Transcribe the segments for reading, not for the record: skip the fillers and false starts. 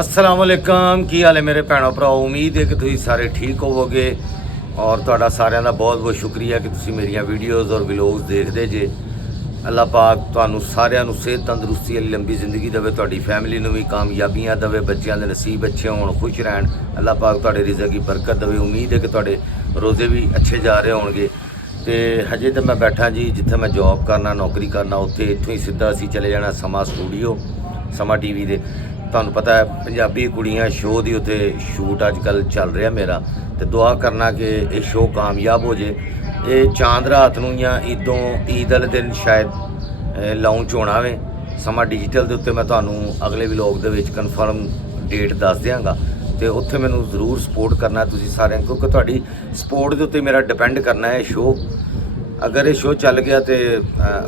अस्सलाम वालेकुम की हाल है मेरे भैनों भराओ। उम्मीद है कि तुम सारे ठीक होवोगे और तुहाडा सारिਆਂ ਦਾ बहुत बहुत शुक्रिया कि तुम मेरिया वीडियोज़ और व्लॉग्स देखते जे। अल्लाह पाक तुहानू सारिਆਂ ਨੂੰ सेहत तंदुरुस्ती वाली लंबी जिंदगी देवे, तुहाडी फैमिली ਨੂੰ भी कामयाबियां देवे, बच्चों के नसीब अच्छे होण, खुश रहन। अल्लाह पाक तुहाडे रिज़्क की बरकत देवे। उम्मीद है कि तुहाडे रोज़े भी अच्छे जा रहे होणगे। तो हजे तो मैं बैठा जी जिथे मैं जॉब करना, नौकरी करना, उत्थे इत्थों ही सीधा असीं चले जाना समा स्टूडियो, समा टीवी दे। ਤੁਹਾਨੂੰ पता है पंजाबी कुड़ियाँ शो की उत्थे शूट अजकल चल रहा मेरा, तो दुआ करना कि ये शो कामयाब हो जाए। ये चांद रात नूं या ईद वाले दिन शायद लॉन्च होना वे समा डिजिटल के उत्ते। मैं तुहानूं अगले व्लॉग दे विच कन्फर्म डेट दस दियांगा, तो उत्थे मैनूं जरूर सपोर्ट करना तुसीं सारिਆਂ, क्योंकि तुहाडी सपोर्ट के उत्ते मेरा डिपेंड करना है शो। अगर ये शो चल गया तो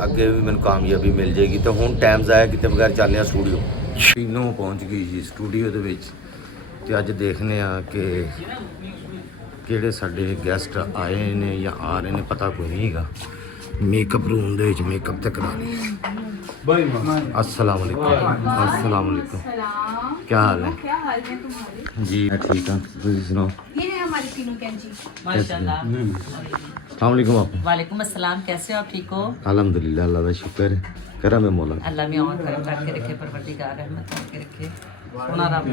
अगे भी मैनूं कामयाबी मिल जाएगी। तो हुण टाइम ज़ाया किते बगैर चलने आ स्टूडियो। तीनों पहुँच गई जी स्टूडियो दे विच, ते अज देखने कि किहड़े साडे गैसट आए ने या आ रहे ने, पता कोई नहीं है। मेकअप रूम दे विच मेकअप ते करा ली। अस्सलाम वालेकुम। अस्सलाम वालेकुम। क्या हाल है? क्या हाल है तुम्हारे? जी मैं ठीक हूँ, तुम सुनाओ। ये है हमारी तीनों कैंची। माशाल्लाह। अस्सलाम वालेकुम आप। वालेकुम अस्सलाम, कैसे हो आप? ठीक हो? अल्हम्दुलिल्लाह, अल्लाह का शुक्र है, करा मैं मौला। अल्लाह में और करम करके रखे, परवरदिगार रहमत करके रखे। सोना रब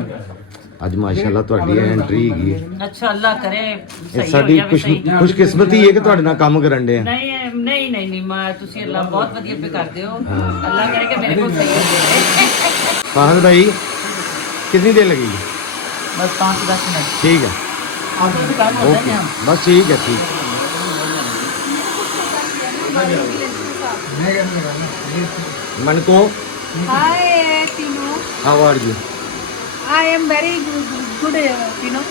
अज माशाल्लाह तुहाडी एंट्री हैगी। अच्छा अल्लाह करे ये सही हो साडी जावे सही। खुशकिस्मती है कि तुहाडे नाल काम करन दे। नहीं नहीं नहीं नहीं मैं तुसी अल्लाह बहुत वधिया पे करदे हो। अल्लाह करे कि मेरे को सही हो जाए। फाहद भाई कितनी देर लगेगी? बस 5-10 मिनट। ठीक है, और भी काम हो ओके, जाए हम। बस ठीक है, ठीक। मन को हाय तीनों, how are you? I am very good तीनों।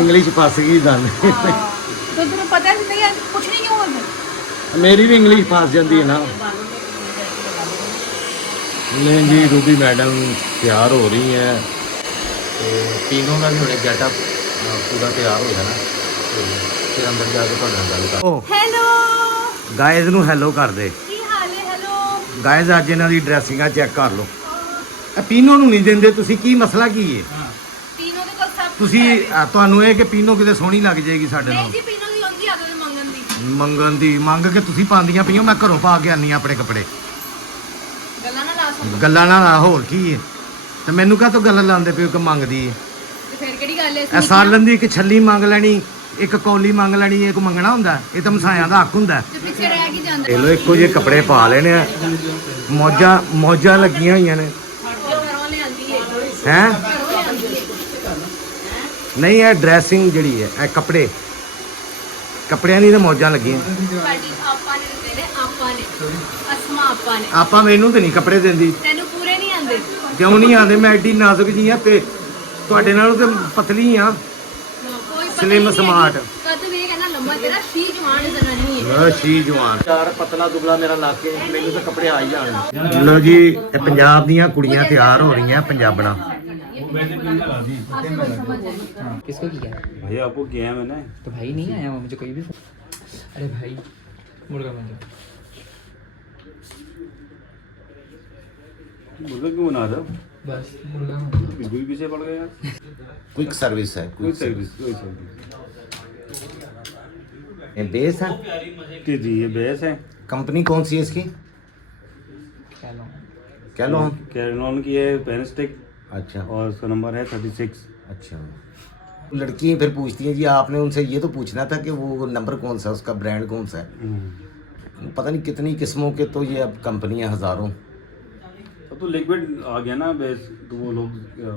इंग्लिश फस गई दन। तो तुम्हें पता है नहीं कुछ नहीं क्यों होता। मेरी भी इंग्लिश फस जाती है ना। नहीं जी, रूबी मैडम तैयार हो रही हैं, तो तीनों का भी हुणे गेटअप पूरा तैयार हो जाना, तो फिर अंदर जाके तुहाडे नाल गल कर। हेलो गाइस नूं हेलो कर दे। की हाल है? हेलो गाइस अज इन्हां दी ड्रैसिंगां चैक कर लो। पीनो नूं नहीं दिंदे तुसीं, की मसला की है? तीनों के तो सब ਤੁਸੀਂ ਤੁਹਾਨੂੰ ਇਹ ਕਿ ਪੀਨੋ ਕਿਤੇ ਸੋਹਣੀ ਲੱਗ ਜਾਏਗੀ ਸਾਡੇ नहीं ਨਾਲ जी तीनों की होंगी आदत मंगन दी। ਮੰਗਣ ਦੀ ਮੰਗ ਕੇ ਤੁਸੀਂ ਪਾਉਂਦੀਆਂ ਪਈਓ, ਮੈਂ ਘਰੋਂ ਪਾ ਕੇ ਆਨੀ ਆਪਣੇ ਕੱਪੜੇ। गल्ला ना ला सो ਗੱਲਾਂ ਨਾਲ ਆ, ਹੋਰ ਕੀ ਹੈ? ਤੇ ਮੈਨੂੰ ਕਾਹ ਤੋਂ ਗੱਲਾਂ ਲਾਉਂਦੇ ਪਿਓ ਕਿ ਮੰਗਦੀ ਹੈ? ते फिर केड़ी गल है? ਇਹ ਸਾਲਨ ਦੀ ਇੱਕ ਛੱਲੀ ਮੰਗ ਲੈਣੀ, ਇੱਕ ਕੌਲੀ ਮੰਗ ਲੈਣੀ, ਇਹ ਕੋ ਮੰਗਣਾ ਹੁੰਦਾ? ਇਹ ਤਾਂ ਮਸਾਇਆਂ ਦਾ ਹੱਕ ਹੁੰਦਾ। ते पीछे रह के जांदे। ਇਹ ਲੋ ਇੱਕੋ ਜਿਹੇ ਕੱਪੜੇ ਪਾ ਲੈਣੇ ਆ, ਮੌਜਾਂ ਲੱਗੀਆਂ ਹੋਈਆਂ ਨੇ घरों ले आंदी है। ਹੈ। घरों ले आंदी है। ਨਹੀਂ ਇਹ ਡਰੈਸਿੰਗ ਜਿਹੜੀ ਹੈ, ਇਹ ਕੱਪੜਿਆਂ ਦੀ ਤਾਂ ਮੌਜਾਂ ਲੱਗੀਆਂ। साडी आपा ने तेरे आपा ने असमा आपा ने ਆਪਾਂ ਮੈਨੂੰ ਤੇ ਨਹੀਂ ਕੱਪੜੇ ਦਿੰਦੀ। तेनू पूरे नहीं आंदे। ਕਿਉਂ ਨਹੀਂ ਆਉਂਦੇ? ਮੈਂ ਐਡੀ ਨਾਜ਼ੁਕ ਜੀ ਆ ਤੇ ਤੁਹਾਡੇ ਨਾਲੋਂ ਤੇ ਪਤਲੀ ਆ। कोई पता Slim नहीं है smart। कि- कद वे कहना लंबा तेरा शी जवान जनानी है। ਸ਼ੀ ਜਵਾਨ ਯਾਰ, ਪਤਲਾ ਦੁਬਲਾ ਮੇਰਾ ਲਾ ਕੇ ਮੈਨੂੰ ਤਾਂ ਕੱਪੜੇ ਆ ਹੀ ਜਾਣ। ਲੋ ਜੀ, ਇਹ ਪੰਜਾਬ ਦੀਆਂ ਕੁੜੀਆਂ ਤਿਆਰ ਹੋ ਰਹੀਆਂ ਪੰਜਾਬਣਾ। किसको किया? भैया आपको किया है मैंने। तो भाई नहीं आया वो मुझे कोई भी। अरे भाई मुर्गा बन जाओ। मुर्गा क्यों बना रहे हो? बस मुर्गा बन जाओ। बिल्कुल पीछे पड़ गए यार। क्विक सर्विस है, कोई सर्विस कोई सर्विस। ये बेस है। जी जी ये बेस है। कंपनी कौन सी है इसकी? क्या लो? क्या लो? कैनन की है पेन स्टिक, अच्छा और उसका नंबर है 36। अच्छा। लड़की फिर पूछती हैं जी, आपने उनसे ये तो पूछना था कि वो नंबर कौन सा है, उसका ब्रांड कौन सा है। पता नहीं कितनी किस्मों के तो ये अब कंपनियां हज़ारों। अब तो लिक्विड आ गया ना बेस, तो वो लोग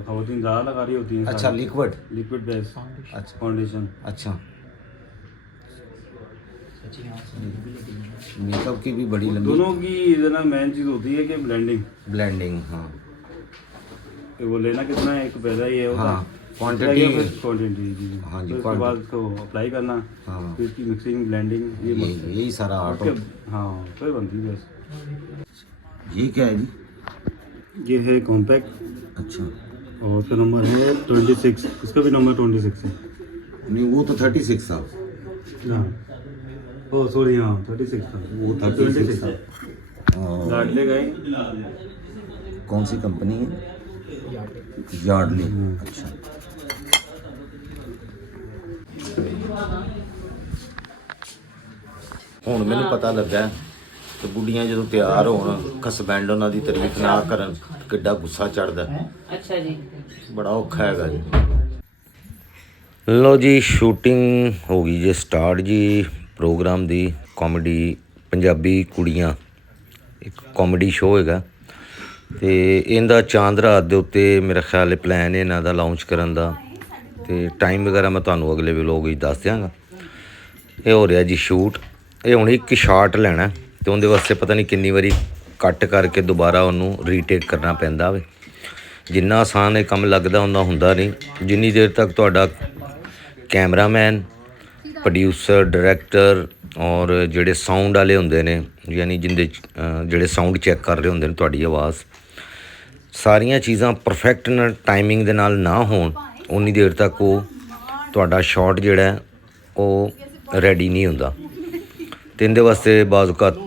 खवातीन ज़्यादा लगा रही होती हैं। अच्छा, लिक्विड। लिक्विड बेस अच्छा फाउंडेशन। अच्छा। मेकअप की भी बड़ी लंबी दोनों की ना मेन चीज़ होती है कि ब्लेंडिंग। ब्लेंडिंग। हाँ वो लेना कितना है, एक पहला ही है होता हाँ, है। क्वांटिटी। क्वांटिटी जी। हाँ जी, फिर उसके quantity। बाद उसको अप्लाई करना, हाँ, फिर इसकी मिक्सिंग ब्लेंडिंग ये यही सारा आर्ट। हाँ फिर बनती है बस। ये क्या है जी? ये है कॉम्पैक्ट, अच्छा। और उसका नंबर है 26। इसका भी नंबर 26 है। नहीं वो तो 36 था। हाँ ओ सॉरी, हाँ 36 था। वो 36 था। लाडले गए। कौन सी कंपनी है? ਯਾਰਡਲੀ ਅੱਛਾ। ਹੁਣ ਮੈਨੂੰ ਪਤਾ ਲੱਗਾ ਕਿ ਬੁੱਢੀਆਂ ਜਦੋਂ ਤਿਆਰ ਹੋਣ ਹਸਬੈਂਡ ਉਹਨਾਂ ਦੀ ਤਾਰੀਫ ਨਾ ਕਰਨ ਕਿੱਡਾ ਗੁੱਸਾ ਚੜਦਾ। ਅੱਛਾ ਜੀ। ਬੜਾ ਔਖਾ ਹੈਗਾ ਜੀ। ਲਓ ਜੀ, ਸ਼ੂਟਿੰਗ ਹੋ ਗਈ ਜੀ ਸਟਾਰਟ ਜੀ ਪ੍ਰੋਗਰਾਮ ਦੀ। ਕਾਮੇਡੀ ਪੰਜਾਬੀ ਕੁੜੀਆਂ ਇੱਕ ਕਾਮੇਡੀ ਸ਼ੋਅ ਹੈਗਾ ਅਤੇ ਇਹਦਾ ਚਾਂਦ ਰਾਤ ਦੇ ਉੱਤੇ ਮੇਰਾ ਖਿਆਲ ਪਲਾਨ ਹੈ ਇਹਨਾਂ ਦਾ ਲਾਂਚ ਕਰਨ ਦਾ, ਅਤੇ ਟਾਈਮ ਵਗੈਰਾ ਮੈਂ ਤੁਹਾਨੂੰ ਅਗਲੇ ਵਲੋਗ ਵਿੱਚ ਦੱਸ ਦਿਆਂਗਾ। ਇਹ ਹੋ ਰਿਹਾ ਜੀ ਸ਼ੂਟ। ਇਹ ਹੁਣ ਇੱਕ ਸ਼ਾਟ ਲੈਣਾ ਅਤੇ ਉਹਦੇ ਵਾਸਤੇ ਪਤਾ ਨਹੀਂ ਕਿੰਨੀ ਵਾਰੀ ਕੱਟ ਕਰਕੇ ਦੁਬਾਰਾ ਉਹਨੂੰ ਰੀਟੇਕ ਕਰਨਾ ਪੈਂਦਾ ਵੇ। ਜਿੰਨਾ ਆਸਾਨ ਇਹ ਕੰਮ ਲੱਗਦਾ ਹੁੰਦਾ ਹੁੰਦਾ ਨਹੀਂ। ਜਿੰਨੀ ਦੇਰ ਤੱਕ ਤੁਹਾਡਾ ਕੈਮਰਾਮੈਨ, ਪ੍ਰੋਡਿਊਸਰ, ਡਾਇਰੈਕਟਰ ਔਰ ਜਿਹੜੇ ਸਾਊਂਡ ਵਾਲੇ ਹੁੰਦੇ ਨੇ, ਯਾਨੀ ਜਿਹੜੇ ਸਾਊਂਡ ਚੈੱਕ ਕਰ ਰਹੇ ਹੁੰਦੇ ਨੇ ਤੁਹਾਡੀ ਆਵਾਜ਼, ਸਾਰੀਆਂ ਚੀਜ਼ਾਂ ਪਰਫੈਕਟ ਨਾਲ ਟਾਈਮਿੰਗ ਦੇ ਨਾਲ ਨਾ ਹੋਣ ਉਨੀ ਦੇਰ ਤੱਕ ਉਹ ਤੁਹਾਡਾ ਸ਼ਾਟ ਜਿਹੜਾ ਉਹ ਰੈਡੀ ਨਹੀਂ ਹੁੰਦਾ। ਅਤੇ ਇਹਦੇ ਵਾਸਤੇ ਬਾਜ਼ ਔਕਾਤ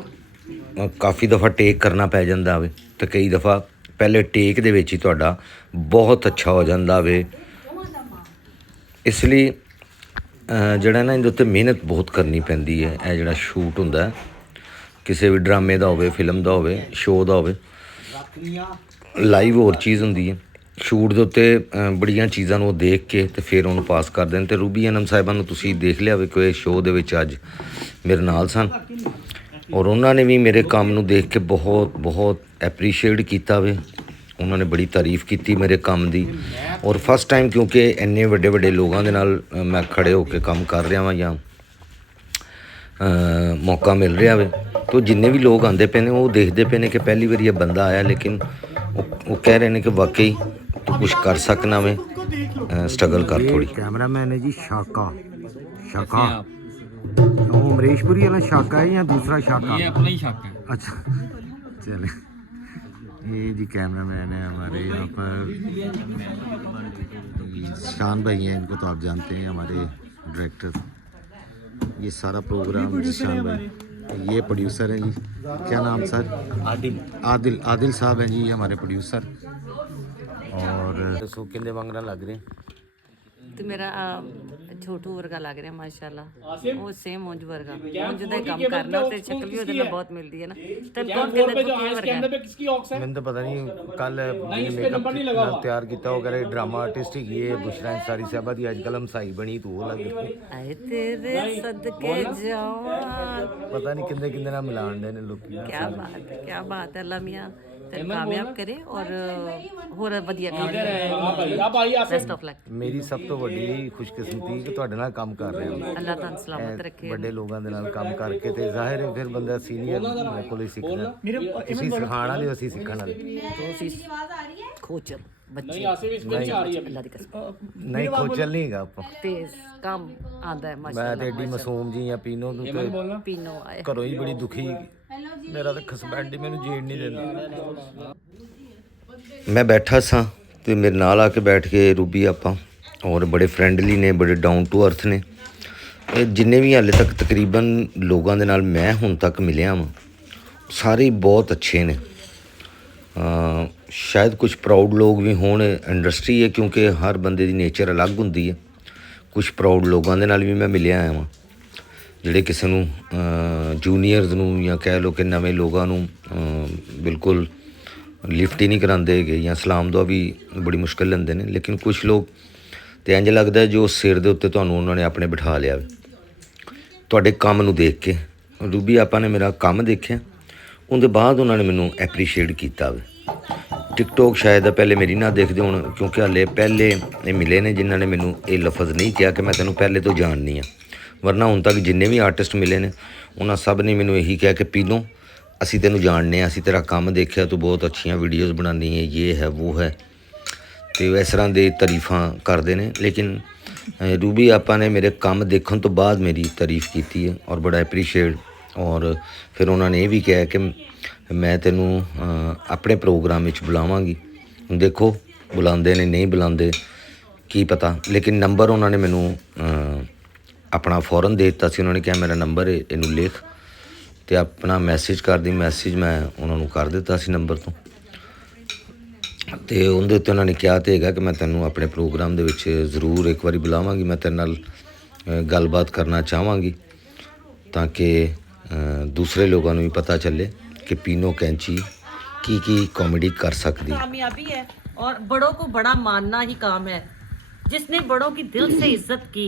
ਕਾਫੀ ਦਫਾ ਟੇਕ ਕਰਨਾ ਪੈ ਜਾਂਦਾ ਵੇ, ਅਤੇ ਕਈ ਦਫਾ ਪਹਿਲੇ ਟੇਕ ਦੇ ਵਿੱਚ ਹੀ ਤੁਹਾਡਾ ਬਹੁਤ ਅੱਛਾ ਹੋ ਜਾਂਦਾ ਵੇ। ਇਸ ਲਈ ਜਿਹੜਾ ਨਾ ਇਹਦੇ ਉੱਤੇ ਮਿਹਨਤ ਬਹੁਤ ਕਰਨੀ ਪੈਂਦੀ ਹੈ। ਇਹ ਜਿਹੜਾ ਸ਼ੂਟ ਹੁੰਦਾ ਕਿਸੇ ਵੀ ਡਰਾਮੇ ਦਾ ਹੋਵੇ, ਫਿਲਮ ਦਾ ਹੋਵੇ, ਸ਼ੋਅ ਦਾ ਹੋਵੇ, ਲਾਈਵ ਹੋਰ ਚੀਜ਼ ਹੁੰਦੀ ਹੈ। ਸ਼ੂਟ ਦੇ ਉੱਤੇ ਬੜੀਆਂ ਚੀਜ਼ਾਂ ਨੂੰ ਉਹ ਦੇਖ ਕੇ ਅਤੇ ਫਿਰ ਉਹਨੂੰ ਪਾਸ ਕਰਦੇ ਨੇ। ਅਤੇ ਰੂਬੀ ਅਨਮ ਸਾਹਿਬਾਂ ਨੂੰ ਤੁਸੀਂ ਦੇਖ ਲਿਆ ਵੇ ਕੋਈ ਸ਼ੋਅ ਦੇ ਵਿੱਚ ਅੱਜ ਮੇਰੇ ਨਾਲ ਸਨ, ਔਰ ਉਹਨਾਂ ਨੇ ਵੀ ਮੇਰੇ ਕੰਮ ਨੂੰ ਦੇਖ ਕੇ ਬਹੁਤ ਬਹੁਤ ਐਪਰੀਸ਼ੀਏਟ ਕੀਤਾ ਵੇ। ਉਹਨਾਂ ਨੇ ਬੜੀ ਤਾਰੀਫ ਕੀਤੀ ਮੇਰੇ ਕੰਮ ਦੀ। ਔਰ ਫਸਟ ਟਾਈਮ ਕਿਉਂਕਿ ਇੰਨੇ ਵੱਡੇ ਵੱਡੇ ਲੋਕਾਂ ਦੇ ਨਾਲ ਮੈਂ ਖੜੇ ਹੋ ਕੇ ਕੰਮ ਕਰ ਰਿਹਾ ਵਾਂ ਜਾਂ ਮੌਕਾ ਮਿਲ ਰਿਹਾ ਵੇ, ਤਾਂ ਜਿੰਨੇ ਵੀ ਲੋਕ ਆਉਂਦੇ ਪਏ ਨੇ ਉਹ ਦੇਖਦੇ ਪਏ ਨੇ ਕਿ ਪਹਿਲੀ ਵਾਰੀ ਇਹ ਬੰਦਾ ਆਇਆ, ਲੇਕਿਨ ਉਹ ਕਹਿ ਰਹੇ ਨੇ ਕਿ ਵਾਕਈ ਤੂੰ ਕੁਛ ਕਰ ਸਕਣਾ ਵੇ, ਸਟਰਗਲ ਕਰ ਥੋੜੀ। ਕੈਮਰਾਮੈਨ ਹੈ ਜੀ ਸ਼ਾਕਾ। ਉਹ ਅਮਰੀਸ਼ਪੁਰੀ ਵਾਲਾ ਸ਼ਾਕਾ ਹੈ ਜਾਂ ਦੂਸਰਾ ਸ਼ਾਕਾ? ये अपना ही शक है। अच्छा चले। ये जी कैमरामैन है हमारे यहाँ पर, शान भाई हैं, इनको तो आप जानते हैं, हमारे डायरेक्टर। ये सारा प्रोग्राम शान भाई। ये प्रोड्यूसर हैं जी, क्या नाम सर? आदिल साहब हैं जी हमारे प्रोड्यूसर। और सो किंदे मंगना लग रहे? ਤੇ ਮੇਰਾ ਛੋਟੂ ਵਰਗਾ ਲੱਗ ਰਿਹਾ ਮਾਸ਼ਾਅੱਲਾ। ਉਹ ਸੇਮ ਉਂਝ ਵਰਗਾ, ਉਂਝ ਦਾ ਹੀ ਕੰਮ ਕਰਨਾ ਤੇ ਸ਼ਕਲ ਵੀ ਉਹਦੇ ਨਾਲ ਬਹੁਤ ਮਿਲਦੀ ਹੈ ਨਾ। ਤੇ ਕੌਣ ਕਹਿੰਦਾ ਤੂੰ ਕਿਵੇਂ ਵਰਗਾ? ਮੈਨੂੰ ਤਾਂ ਪਤਾ ਨਹੀਂ, ਕੱਲ ਮੇਕਅਪ ਨਾਲ ਤਿਆਰ ਕੀਤਾ ਉਹ ਕਰੇ ਡਰਾਮਾ ਆਰਟਿਸਟ ਹੀ ਹੈ। ਬੁਸ਼ਰਾ ਅੰਸਾਰੀ ਸਾਹਿਬਾ ਦੀ ਅੱਜ ਕੱਲ੍ਹ ਹਮਸਾਈ ਬਣੀ ਤੂੰ ਉਹ ਲੱਗ ਰਹੀ। ਆਏ ਤੇਰੇ ਸਦਕੇ ਜਾਵਾਂ। ਪਤਾ ਨਹੀਂ ਕਿੰਨੇ ਕਿੰਨੇ ਨਾਲ ਮਿਲਾਣ ਦੇ ਨੇ ਲੋਕੀ। ਕੀ ਬਾਤ ਹੈ। ਅੱਲਾ ਮੀਆਂ ਤੈਨੂੰ ਕਾਮਯਾਬ ਕਰੇ ਔਰ ਹੋਰ ਵਧੀਆ ਕੰਮ ਕਰੇ। Best of luck. ਮੇਰੀ ਸਭ ਤੋਂ ਵੱਡੀ ਖੁਸ਼ਕਿਸਮਤੀ ਕਿ ਤੁਹਾਡੇ ਨਾਲ ਕੰਮ ਕਰ ਰਹੇ ਹਾਂ। ਅੱਲਾ ਤੁਹਾਨੂੰ ਸਲਾਮਤ ਰੱਖੇ। ਵੱਡੇ ਲੋਕਾਂ ਦੇ ਨਾਲ ਕੰਮ ਕਰਕੇ ਤੇ ਜ਼ਾਹਿਰ ਹੈ ਫਿਰ ਬੰਦਾ ਸੀਨੀਅਰ ਮੇਰੇ ਕੋਲ ਹੀ ਸਿੱਖਦਾ। ਤੁਸੀਂ ਸਿਖਾਉਣ ਵਾਲੇ, ਅਸੀਂ ਸਿੱਖਣ ਵਾਲੇ। ਖੋਚਲ ਬੱਚੇ ਅੱਲਾ ਦੀ ਕਸਮ ਨਹੀਂ, ਖੋਚਲ ਨਹੀਂ ਹੈਗਾ ਆਪਾਂ। ਤੇਜ਼ ਕੰਮ ਆਂਦਾ ਹੈ ਮੈਂ ਮਾਸ਼ਾਅੱਲਾ। ਤੇ ਐਡੀ ਮਾਸੂਮ ਜੀ ਆ। ਪੀਨੋ ਨੂੰ ਤੇ ਪੀਨੋ ਆਏ ਘਰੋਂ ਹੀ ਬੜੀ ਦੁਖੀ। ਮੇਰਾ ਤਾਂ ਹਸਬੈਂਡ ਹੀ ਮੈਨੂੰ ਜੀਣ ਨਹੀਂ ਦਿੰਦਾ। ਮੈਂ ਬੈਠਾ ਸਾਂ ਤੇ ਮੇਰੇ ਨਾਲ ਆ ਕੇ ਬੈਠ ਕੇ ਰੂਬੀ ਆਪਾਂ, ਔਰ ਬੜੇ ਫਰੈਂਡਲੀ ਨੇ, ਬੜੇ ਡਾਊਨ ਟੂ ਅਰਥ ਨੇ। ਇਹ ਜਿੰਨੇ ਵੀ ਹਾਲੇ ਤੱਕ ਤਕਰੀਬਨ ਲੋਕਾਂ ਦੇ ਨਾਲ ਮੈਂ ਹੁਣ ਤੱਕ ਮਿਲਿਆ ਵਾਂ, ਸਾਰੇ ਬਹੁਤ ਅੱਛੇ ਨੇ। ਸ਼ਾਇਦ ਕੁਝ ਪ੍ਰਾਊਡ ਲੋਕ ਵੀ ਹੋਣ। ਇੰਡਸਟਰੀ ਹੈ ਕਿਉਂਕਿ ਹਰ ਬੰਦੇ ਦੀ ਨੇਚਰ ਅਲੱਗ ਹੁੰਦੀ ਹੈ। ਕੁਝ ਪ੍ਰਾਊਡ ਲੋਕਾਂ ਦੇ ਨਾਲ ਵੀ ਮੈਂ ਮਿਲਿਆ ਆਇਆ ਵਾਂ, ਜਿਹੜੇ ਕਿਸੇ ਨੂੰ ਜੂਨੀਅਰਸ ਨੂੰ ਜਾਂ ਕਹਿ ਲਓ ਕਿ ਨਵੇਂ ਲੋਕਾਂ ਨੂੰ ਬਿਲਕੁਲ ਲਿਫਟ ਹੀ ਨਹੀਂ ਕਰਾਉਂਦੇ ਹੈਗੇ ਜਾਂ ਸਲਾਮ ਦੁਆ ਵੀ ਬੜੀ ਮੁਸ਼ਕਿਲ ਲੈਂਦੇ ਨੇ। ਲੇਕਿਨ ਕੁਝ ਲੋਕ ਤਾਂ ਇੰਝ ਲੱਗਦਾ ਜੋ ਸਿਰ ਦੇ ਉੱਤੇ ਤੁਹਾਨੂੰ ਉਹਨਾਂ ਨੇ ਆਪਣੇ ਬਿਠਾ ਲਿਆ ਤੁਹਾਡੇ ਕੰਮ ਨੂੰ ਦੇਖ ਕੇ। ਰੂਬੀ ਆਪਾਂ ਨੇ ਮੇਰਾ ਕੰਮ ਦੇਖਿਆ, ਉਹਦੇ ਬਾਅਦ ਉਹਨਾਂ ਨੇ ਮੈਨੂੰ ਐਪਰੀਸ਼ੀਏਟ ਕੀਤਾ ਵੇ। ਟਿਕਟੋਕ ਸ਼ਾਇਦ ਪਹਿਲੇ ਮੇਰੀ ਨਾ ਦੇਖਦੇ ਹੋਣ, ਕਿਉਂਕਿ ਹਾਲੇ ਪਹਿਲੇ ਇਹ ਮਿਲੇ ਨੇ ਜਿਨ੍ਹਾਂ ਨੇ ਮੈਨੂੰ ਇਹ ਲਫ਼ਜ਼ ਨਹੀਂ ਕਿਹਾ ਕਿ ਮੈਂ ਤੈਨੂੰ ਪਹਿਲੇ ਤੋਂ ਜਾਣਨੀ ਆ। ਵਰਨਾ ਹੁਣ ਤੱਕ ਜਿੰਨੇ ਵੀ ਆਰਟਿਸਟ ਮਿਲੇ ਨੇ ਉਹਨਾਂ ਸਭ ਨੇ ਮੈਨੂੰ ਇਹੀ ਕਿਹਾ ਕਿ ਪੀਨੋ ਅਸੀਂ ਤੈਨੂੰ ਜਾਣਦੇ ਹਾਂ, ਅਸੀਂ ਤੇਰਾ ਕੰਮ ਦੇਖਿਆ, ਤੂੰ ਬਹੁਤ ਅੱਛੀਆਂ ਵੀਡੀਓਜ਼ ਬਣਾਉਂਦੀ ਹੈ, ਇਹ ਹੈ ਉਹ ਹੈ, ਅਤੇ ਇਸ ਤਰ੍ਹਾਂ ਦੇ ਤਾਰੀਫਾਂ ਕਰਦੇ ਨੇ। ਲੇਕਿਨ ਰੂਬੀ ਆਪਾਂ ਨੇ ਮੇਰੇ ਕੰਮ ਦੇਖਣ ਤੋਂ ਬਾਅਦ ਮੇਰੀ ਤਾਰੀਫ ਕੀਤੀ ਹੈ ਔਰ ਬੜਾ ਐਪਰੀਸ਼ੀਏਟ। ਔਰ ਫਿਰ ਉਹਨਾਂ ਨੇ ਇਹ ਵੀ ਕਿਹਾ ਕਿ ਮੈਂ ਤੈਨੂੰ ਆਪਣੇ ਪ੍ਰੋਗਰਾਮ ਵਿੱਚ ਬੁਲਾਵਾਂਗੀ। ਦੇਖੋ ਬੁਲਾਉਂਦੇ ਨੇ ਨਹੀਂ ਬੁਲਾਉਂਦੇ ਕੀ ਪਤਾ, ਲੇਕਿਨ ਨੰਬਰ ਉਹਨਾਂ ਨੇ ਮੈਨੂੰ ਆਪਣਾ ਫੌਰਨ ਦੇ ਦਿੱਤਾ ਸੀ। ਉਹਨਾਂ ਨੇ ਕਿਹਾ ਮੇਰਾ ਨੰਬਰ ਹੈ, ਇਹਨੂੰ ਲਿਖ ਅਤੇ ਆਪਣਾ ਮੈਸੇਜ ਕਰ ਦੀ। ਮੈਸੇਜ ਮੈਂ ਉਹਨਾਂ ਨੂੰ ਕਰ ਦਿੱਤਾ ਸੀ ਨੰਬਰ ਤੋਂ। ਤੇ ਉਹਦੇ ਉੱਤੇ ਉਹਨਾਂ ਨੇ ਕਿਹਾ ਤੇ ਹੈਗਾ ਕਿ ਮੈਂ ਤੈਨੂੰ ਆਪਣੇ ਪ੍ਰੋਗਰਾਮ ਦੇ ਵਿੱਚ ਜ਼ਰੂਰ ਇੱਕ ਵਾਰੀ ਬੁਲਾਵਾਂਗੀ, ਮੈਂ ਤੇਰੇ ਨਾਲ ਗੱਲਬਾਤ ਕਰਨਾ ਚਾਹਾਂਗੀ ਤਾਂ ਕਿ दूसरे लोगों ਨੂੰ भी पता चले कि पीनो कैंची की कॉमेडी कर सकती है। कामयाबी है और बड़ों को बड़ा मानना ही काम है। जिसने बड़ों की दिल से इज्जत की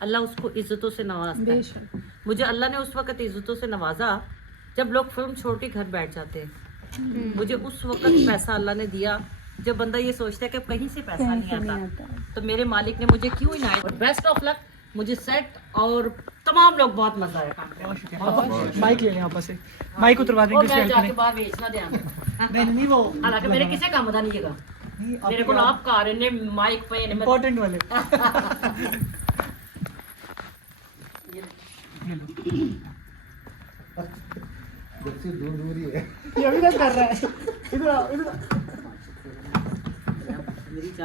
अल्लाह उसको इज्जतों से नवाजता है। मुझे अल्लाह ने उस वक्त इज्जतों से नवाजा जब लोग फिल्म छोड़ के घर बैठ जाते हैं। मुझे उस वक्त पैसा अल्लाह ने दिया जब बंदा ये सोचता है कि कहीं से पैसा नहीं आता, तो मेरे मालिक ने मुझे क्यों इनायत। और बेस्ट ऑफ लक, मुझे सेट और तमाम लोग बहुत मजा आया। माइक ले लें आपस से, माइक उतरवा देंगे मैं जाके बाहर बेचना दे नहीं वो हालांकि मेरे किसी काम का नहीं हैगा, मेरे को आप कार ने माइक पे ने इम्पोर्टेंट वाले ये अभी तक कर रहा है। इधर आओ, इधर आओ।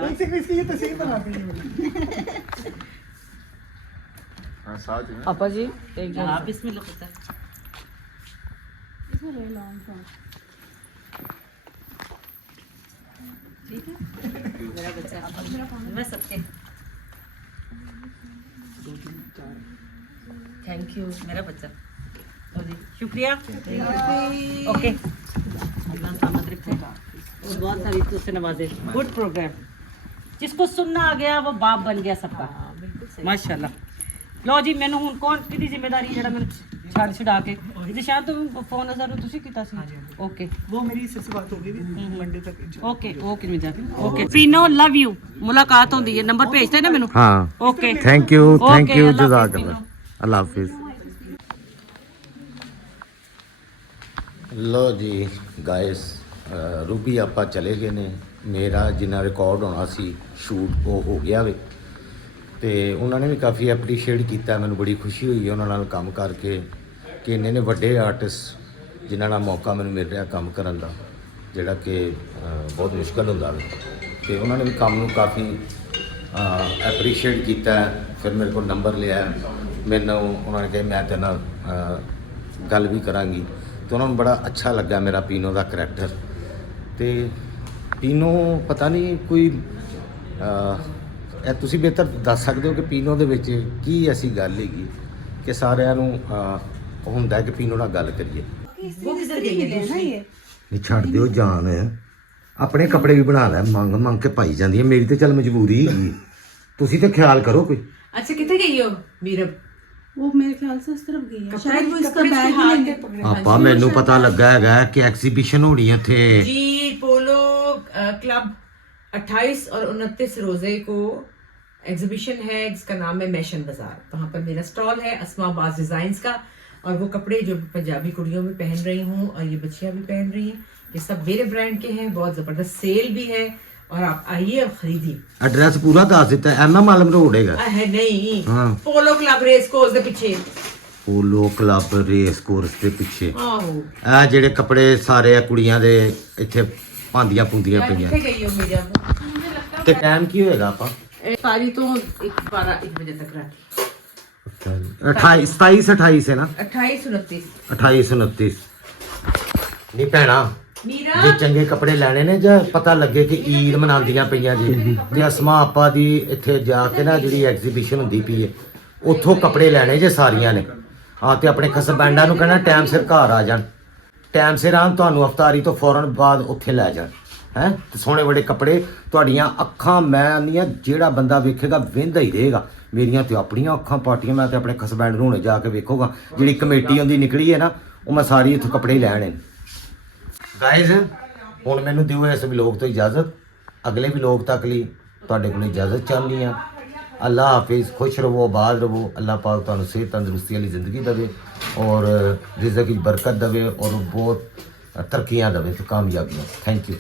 एक सेकंड इसकी ये तस्वीर बनाते हैं। पापा जी एक आप इसमें लो पता ठीक है मेरा बच्चा मैं सबके थैंक यू मेरा बच्चा। लो जी शुक्रिया ओके अल्लाह सलामत रखे और बहुत सारी तो से नवाजे। गुड प्रोग्राम, जिसको सुनना आ गया वो बाप बन गया सबका माशाल्लाह। ਲਓ ਜੀ ਮੈਨੂੰ ਹੁਣ ਕੌਣ ਕਿਹਦੀ ਜ਼ਿੰਮੇਵਾਰੀ ਜਿਹੜਾ ਮੈਨੂੰ ਛੱਡ ਛਡਾ ਕੇ ਇਹਦੇ ਸ਼ਾਇਦ ਤੋਂ ਫੋਨ ਅਸਰ ਤੁਸੀਂ ਕੀਤਾ ਸੀ। ਓਕੇ वो मेरी सिर से बात हो गई थी मंडे तक। ਓਕੇ ਓਕੇ ਮੈਂ ਜਾ ਕੇ ਓਕੇ ਪੀਨੋ ਲਵ ਯੂ ਮੁਲਾਕਾਤ ਹੁੰਦੀ ਹੈ ਨੰਬਰ ਭੇਜਦੇ ਨਾ ਮੈਨੂੰ। हाँ okay thank you Okay, Allah जज़ाकल्लाह, हाफिज़। अल्लाह हाफिज़। लो जी गाइस रूबी ਆਪਾਂ ਚਲੇ ਗਏ ਨੇ। ਮੇਰਾ ਜਿੰਨਾ ਰਿਕਾਰਡ ਹੋਣਾ ਸੀ ਸ਼ੂਟ ਉਹ ਹੋ ਗਿਆ ਵੇ ਤੇ ਉਹਨਾਂ ਨੇ ਵੀ ਕਾਫੀ ਐਪਰੀਸ਼ੀਏਟ ਕੀਤਾ। ਮੈਨੂੰ ਬੜੀ ਖੁਸ਼ੀ ਹੋਈ ਹੈ ਉਹਨਾਂ ਨਾਲ ਕੰਮ ਕਰਕੇ ਕਿ ਇੰਨੇ ਨੇ ਵੱਡੇ ਆਰਟਿਸਟ ਜਿਨ੍ਹਾਂ ਨਾਲ ਮੌਕਾ ਮੈਨੂੰ ਮਿਲ ਰਿਹਾ ਕੰਮ ਕਰਨ ਦਾ, ਜਿਹੜਾ ਕਿ ਬਹੁਤ ਮੁਸ਼ਕਲ ਹੁੰਦਾ ਵੇ। ਤੇ ਉਹਨਾਂ ਨੇ ਵੀ ਕੰਮ ਨੂੰ ਕਾਫੀ ਐਪਰੀਸ਼ੀਏਟ ਕੀਤਾ। ਫਿਰ ਮੇਰੇ ਕੋਲ ਨੰਬਰ ਲਿਆ, ਮੈਨੂੰ ਉਹਨਾਂ ਨੇ ਕਿਹਾ ਮੈਂ ਤੇਰੇ ਨਾਲ ਗੱਲ ਵੀ ਕਰਾਂਗੀ ਤੇ ਉਹਨਾਂ ਨੂੰ ਬੜਾ ਅੱਛਾ ਲੱਗਾ ਮੇਰਾ ਪੀਨੋ ਦਾ ਕਰੈਕਟਰ। ਤੇ ਪੀਨੋ ਪਤਾ ਨਹੀਂ ਕੋਈ ਇਹ ਤੁਸੀਂ ਬਿਹਤਰ ਦੱਸ ਸਕਦੇ ਹੋ ਕਿ ਪੀਨੋ ਦੇ ਵਿੱਚ ਕੀ ਐਸੀ ਗੱਲ ਹੈਗੀ ਕਿ ਸਾਰਿਆਂ ਨੂੰ ਹੁੰਦਾ ਕਿ ਪੀਨੋ ਨਾਲ ਗੱਲ ਕਰੀਏ। ਨਹੀਂ ਛੱਡ ਦਿਓ ਜਾਨ, ਆਪਣੇ ਕੱਪੜੇ ਵੀ ਬਣਾ ਲੈ, ਮੰਗ ਮੰਗ ਕੇ ਪਾਈ ਜਾਂਦੀ ਹੈ। ਮੇਰੀ ਤੇ ਚੱਲ ਮਜਬੂਰੀ ਹੈਗੀ, ਤੁਸੀਂ ਤੇ ਖਿਆਲ ਕਰੋ ਕੋਈ। अच्छा कितने गई हो मीरब? वो मेरे ख्याल से उस तरफ गई है, शायद वो इसका बैग ही लेंगे। ਆਪਾਂ ਮੈਨੂੰ ਪਤਾ ਲੱਗਾ ਹੈਗਾ कि एग्जीबिशन होनी है थे जी पोलो क्लब 28 और 29 रोजे को एग्जीबिशन है जिसका नाम है मैशन बाजार। वहाँ पर मेरा स्टॉल है अस्मा बाज डिजाइन्स का, और वो कपड़े जो पंजाबी कुड़ियों में पहन रही हूँ और ये बच्चियाँ भी पहन रही हैं, ये सब मेरे ब्रांड के हैं। बहुत ज़बरदस्त सेल भी है और आप आइए और खरीदिए। एड्रेस पूरा दस दिता है, एम आलम रोड है है नहीं हाँ। पोलो क्लब रेस कोर्स के पीछे पोलो क्लब रेस कोर्स ਦੇ ਪਿੱਛੇ ਆਹੋ ਇਹ ਜਿਹੜੇ ਕੱਪੜੇ ਸਾਰੇ ਆ ਕੁੜੀਆਂ ਦੇ ਇੱਥੇ ਪਾਉਂਦੀਆਂ ਪੁੰਦੀਆਂ ਪਈਆਂ। कितने गई हो मीरब? ਤੇ ਟਾਈਮ ਕੀ ਹੋਏਗਾ ਆਪਾਂ सारी तो 1 बजे तक रात 28 27 28 है ना 28 29 28 29 ਨਹੀਂ ਭੈਣਾ मीरा ਜੇ ਚੰਗੇ ਕੱਪੜੇ ਲੈਣੇ ਨੇ ਜਾਂ ਪਤਾ ਲੱਗੇ ਕਿ ਈਦ ਮਨਾਉਂਦੀਆਂ ਪਈਆਂ ਜੀ ਤੇ ਅਸਮਾ ਆਪਾ ਦੀ ਇੱਥੇ ਜਾ ਕੇ ਨਾ ਜਿਹੜੀ ਐਗਜ਼ੀਬਿਸ਼ਨ ਹੁੰਦੀ ਪਈ ਹੈ ਉੱਥੋਂ ਕੱਪੜੇ ਲੈਣੇ ਜੇ ਸਾਰੀਆਂ ਨੇ। ਹਾਂ ਤੇ ਆਪਣੇ ਖਸਬੈਂਡਾਂ ਨੂੰ ਕਹਿਣਾ ਟਾਈਮ ਸਿਰ ਘਰ ਆ ਜਾਣ, ਟਾਈਮ ਸਿਰ ਆਉਣ, ਤੁਹਾਨੂੰ ਅਫਤਾਰੀ ਤੋਂ ਫੌਰਨ ਬਾਅਦ ਉੱਥੇ ਲੈ ਜਾਣ ਹੈ। ਤੇ ਸੋਹਣੇ ਬੜੇ ਕੱਪੜੇ ਤੁਹਾਡੀਆਂ ਅੱਖਾਂ ਮੈਂ ਨਹੀਂ ਜਿਹੜਾ ਬੰਦਾ ਵੇਖੇਗਾ ਵਹਿੰਦਾ ਹੀ ਰਹੇਗਾ। ਮੇਰੀਆਂ ਤੇ ਆਪਣੀਆਂ ਅੱਖਾਂ ਪਾਟੀਆਂ, ਮੈਂ ਤੇ ਆਪਣੇ ਖਸਬੈਂਡ ਨੂੰ ਹੁਣੇ ਜਾ ਕੇ ਵੇਖੂਗਾ। ਜਿਹੜੀ ਕਮੇਟੀ ਉਹਦੀ ਨਿਕਲੀ ਹੈ ਨਾ ਉਹ ਮੈਂ ਸਾਰੀ ਇੱਥੋਂ ਕੱਪੜੇ ਹੀ ਲੈਣੇ। ਗਾਇਜ਼ ਹੁਣ ਮੈਨੂੰ ਦਿਓ ਇਸ ਵਲੋਗ ਤੋਂ ਇਜਾਜ਼ਤ, ਅਗਲੇ ਵਲੋਗ ਤੱਕ ਲਈ ਤੁਹਾਡੇ ਕੋਲ ਇਜਾਜ਼ਤ ਚਾਹੁੰਦੀ ਹਾਂ। ਅੱਲਾ ਹਾਫਿਜ਼, ਖੁਸ਼ ਰਹੋ, ਆਬਾਦ ਰਹੋ। ਅੱਲਾਹ ਪਾਕ ਤੁਹਾਨੂੰ ਸਿਹਤ ਤੰਦਰੁਸਤੀ ਵਾਲੀ ਜ਼ਿੰਦਗੀ ਦੇਵੇ ਔਰ ਰਿਜ਼ਕ ਵਿੱਚ ਬਰਕਤ ਦੇਵੇ ਔਰ ਬਹੁਤ ਤਰੱਕੀਆਂ ਦੇਵੇ ਤੇ ਕਾਮਯਾਬੀਆਂ। Thank you.